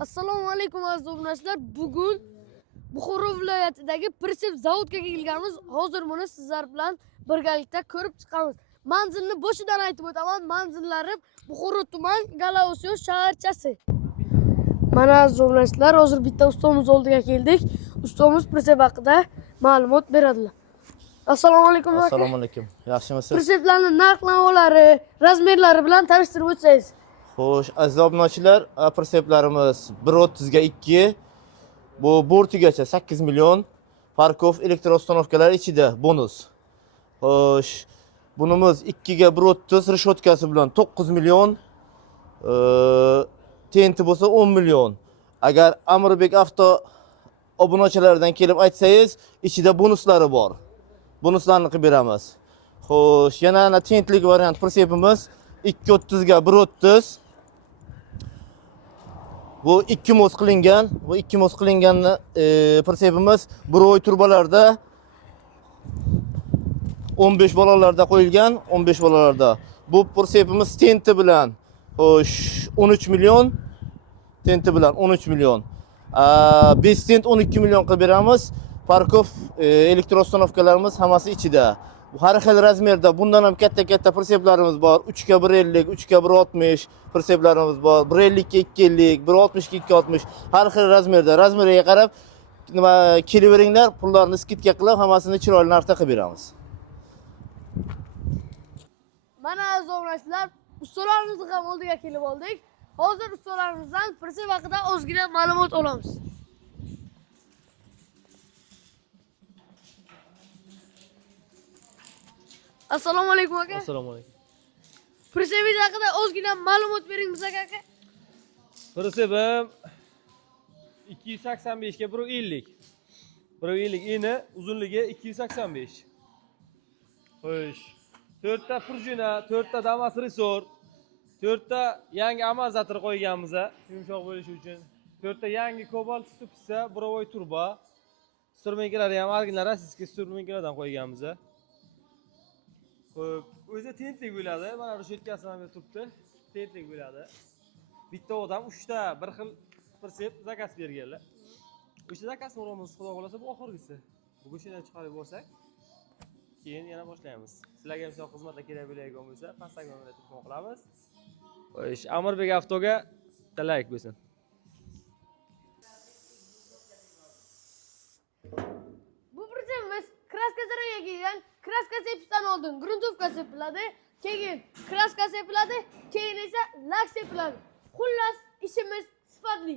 Assalomu alaykum aziz obunachilar. Bugun Buxoro viloyatidagi Pritsep zavodga kelganmiz. Hozir buni sizlar bilan birgalikda ko'rib chiqamiz. Manzilni boshidan aytib o'taman. Manzillarim Buxoro tuman Galaosiyon shaharchasi. Mana aziz obunachilar, hozir bitta ustomiz oldiga keldik. Ustomiz Pritsep haqida ma'lumot beradilar. Assalomu alaykum aka. Assalomu alaykum. Yaxshimisiz? Pritseplarning narx-navolarni, razmerlari bilan tanishtirib o'tsangiz. Xo'sh, aziz obunachilar, pritseplarimiz 1.30 ga 2, bu bortigacha 8 million, parkov elektrostanovkalar ichida bonus. Xo'sh, bunimiz 2 ga 1.30 reshotkasi bilan 9 million, tenti bo'lsa 10 million. Agar Amirbek Avto obunachilaridan kelib aytsangiz, ichida bonuslari bor. Bonuslarni qilib beramiz. Xo'sh, yana tentlik variant pritsepimiz 2.30 ga 1.30. Bu 2 moz qilingan. Bu 2 moz qilinganni pritsepimiz Broy turbalarda 15 bolalarda qo'yilgan, 15 bolalarda. Bu pritsepimiz tenti bilan 13 million, tenti bilan 13 million. 5 tent 12 million qilib beramiz. Parkov elektrostanovkalarimiz hammasi ichida. Har xil razmerda bundan ham katta pritseplarimiz bor. 3 ga 1.50, 3 ga 1.60 pritseplarimiz bor. 1.50 ga 2.50, 1.60 ga 2.60 har xil razmerda. Razmeriga qarab nima kelaveringlar, pullarni skidka qilib hammasini chiroyli narxda qilib beramiz. Mana aziz obunachilar, ustalarimizni ham oldiga kelib oldik. Hozir ustalarimizdan pritsep haqida ozgina ma'lumot olamiz. Assalomu alaykum aka. Assalomu alaykum. Pritsepingiz haqida ozgina ma'lumot bering bizga aka. Pritsepim 285 ga 1.50. 1.50 eni, uzunligi 285. Xo'sh. 4 ta prujina, 4 ta damas resor, 4 ta yangi amortizator qo'yganmiz, yumshoq bo'lishi uchun. 4 ta yangi Cobalt stupsa, Broy turbo. Surmankalari ham original rossiyskiy surmankalardan qo'yganmiz. Xo'p, o'zi tentlik bo'ladi. Mana reshetkasi ham turibdi. Tentlik bo'ladi. Bitta odam 3 ta bir xil pritsep zakaz berganlar. O'sha zakazni uramiz, xudo xolasa bu oxirgisi. Bugun shundan chiqarib bo'lsak, keyin yana boshlaymiz. Sizlarga ham shunday xizmatlar kerak bo'ladigan bo'lsa, pastdagi nomerga telefon qilamiz. Xo'sh, Amirbek Avtoga like bo'lsin. Bu pritsepimiz kraska jarayonga kelgan. Kraska sepishdan oldin gruntovka sepiladi, keyin kraska sepiladi, keyin esa lak sepiladi. Xullas, ishimiz sifatli.